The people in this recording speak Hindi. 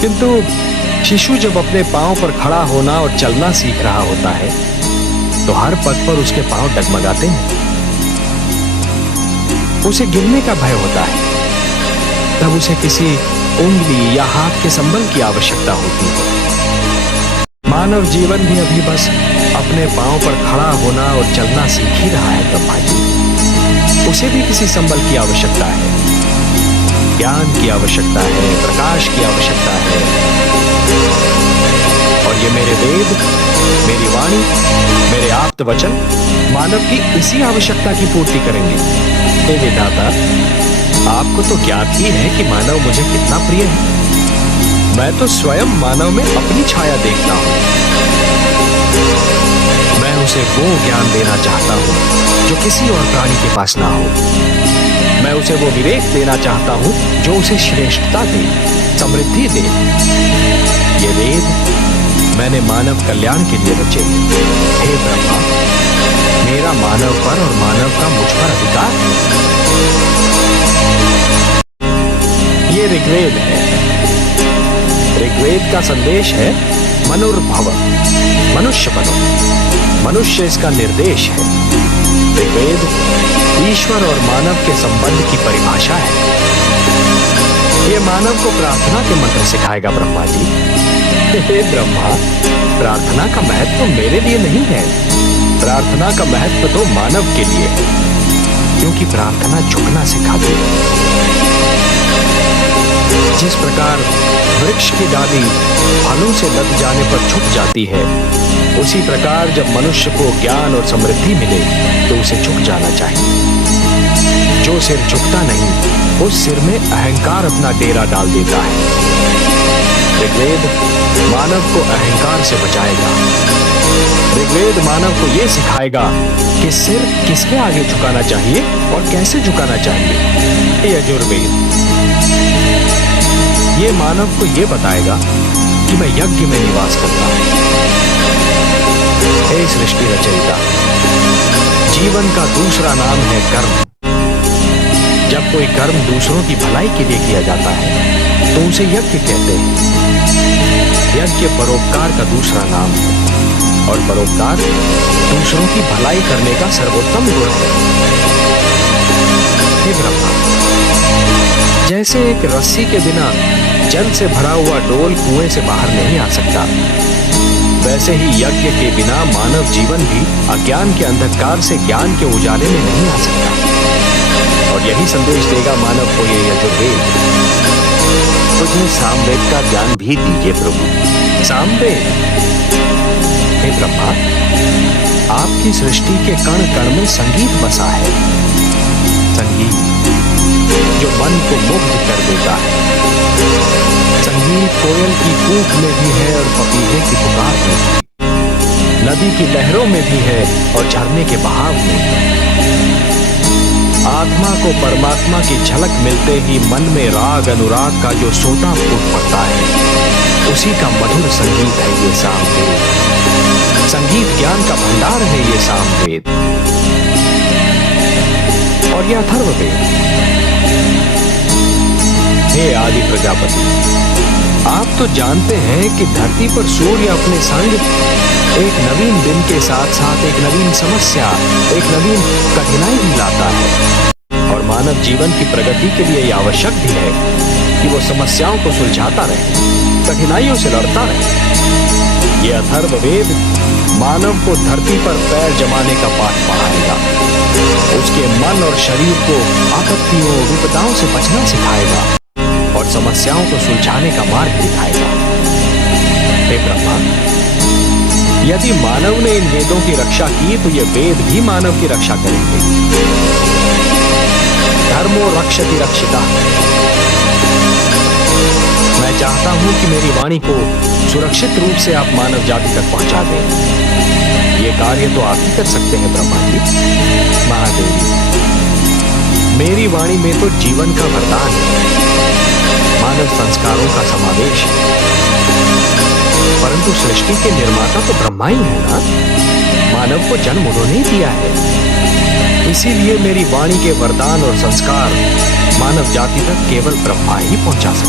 किंतु शिशु जब अपने पांव पर खड़ा होना और चलना सीख रहा होता है तो हर पग पर उसके पांव डगमगाते हैं। उसे गिरने का भय होता है। तब उसे किसी उंगली या हाथ के संबल की आवश्यकता होती है। मानव जीवन भी अभी बस अपने पांव पर खड़ा होना और चलना सीख ही रहा है ब्रह्मा जी। उसे भी किसी संबल की आवश्यकता है, ज्ञान की आवश्यकता है, प्रकाश की आवश्यकता है। और ये मेरे वेद, मेरी वाणी, मेरे आप्त वचन मानव की इसी आवश्यकता की पूर्ति करेंगे। हे विधाता, आपको तो ज्ञात ही है कि मानव मुझे कितना प्रिय है। मैं तो स्वयं मानव में अपनी छाया देखता हूं। मैं उसे वो ज्ञान देना चाहता हूं जो किसी और प्राणी के पास ना हो। मैं उसे वो विवेक देना चाहता हूं जो उसे श्रेष्ठता दे, समृद्धि दे। ये वेद मैंने मानव कल्याण के लिए रचे। हे ब्रह्मा, मेरा मानव पर और मानव का मुझ पर अधिकार है। ये ऋग्वेद है। ऋग्वेद का संदेश है मनुर्भव, मनुष्य बनो। मनुष्य इसका निर्देश है। ऋग्वेद ईश्वर और मानव के संबंध की परिभाषा है। ये मानव को प्रार्थना के मंत्र सिखाएगा ब्रह्मा जी। हे ब्रह्मा, प्रार्थना का महत्व मेरे लिए नहीं है। प्रार्थना का महत्व तो मानव के लिए है, क्योंकि प्रार्थना झुकना सिखाती है। जिस प्रकार वृक्ष की डाली फलों से लद जाने पर झुक जाती है, उसी प्रकार जब मनुष्य को ज्ञान और समृद्धि मिले तो उसे झुक जाना चाहिए। जो सिर झुकता नहीं, उस सिर में अहंकार अपना डेरा डाल देता है। ऋग्वेद मानव को अहंकार से बचाएगा। ऋग्वेद मानव को यह सिखाएगा कि सिर किसके आगे झुकाना चाहिए और कैसे झुकाना चाहिए। यजुर्वेद ये मानव को यह बताएगा कि मैं यज्ञ में निवास करता हूं। हे सृष्टि रचयिता, जीवन का दूसरा नाम है कर्म। जब कोई कर्म दूसरों की भलाई के लिए किया जाता है तो उसे यज्ञ कहते हैं। यज्ञ परोपकार का दूसरा नाम है और परोपकार दूसरों की भलाई करने का सर्वोत्तम गुण है। हे ब्रह्मा, जैसे एक रस्सी के बिना जल से भरा हुआ डोल कुएं से बाहर नहीं आ सकता, वैसे ही यज्ञ के बिना मानव जीवन भी अज्ञान के अंधकार से ज्ञान के उजाले में नहीं आ सकता। और यही संदेश देगा मानव को ये यजुर्वेद। मुझे सामवेद का ज्ञान भी दीजिए प्रभु। सामवेद? हे ब्रह्मा, आपकी सृष्टि के कण कण में संगीत बसा है। संगीत जो मन को मुग्ध कर देता है। संगीत कोयल की कूक में भी है और पपीहे की पुकार में भी, नदी की लहरों में भी है और झरने के बहाव में। आत्मा को परमात्मा की झलक मिलते ही मन में राग अनुराग का जो सोता फूट पड़ता है, उसी का मधुर संगीत है ये सामवेद। संगीत ज्ञान का भंडार है ये सामवेद। और ये अथर्ववेद। हे आदि प्रजापति, आप तो जानते हैं कि धरती पर सूर्य अपने संग एक नवीन दिन के साथ साथ एक नवीन समस्या, एक नवीन कठिनाई भी लाता है। और मानव जीवन की प्रगति के लिए यह आवश्यक भी है कि वो समस्याओं को सुलझाता रहे, कठिनाइयों से लड़ता रहे। ये अथर्ववेद मानव को धरती पर पैर जमाने का पाठ पढ़ाएगा। उसके मन और शरीर को आपत्तियों, विपदाओं से बचना सिखाएगा और समस्याओं को सुलझाने का मार्ग दिखाएगा। हे ब्रह्मा, यदि मानव ने इन वेदों की रक्षा की तो ये वेद भी मानव की रक्षा करेंगे। धर्मो रक्षति रक्षिता। मैं चाहता हूं कि मेरी वाणी को सुरक्षित रूप से आप मानव जाति तक पहुंचा दें। ये कार्य तो आप ही कर सकते हैं ब्रह्मा जी। महादेवी, मेरी वाणी में तो जीवन का वरदान है, मानव संस्कारों का समावेश है। परंतु सृष्टि के निर्माता तो ब्रह्मा ही है ना। मानव को जन्म उन्होंने ही दिया है। इसीलिए मेरी वाणी के वरदान और संस्कार मानव जाति तक केवल ब्रह्मा ही पहुंचा सकते।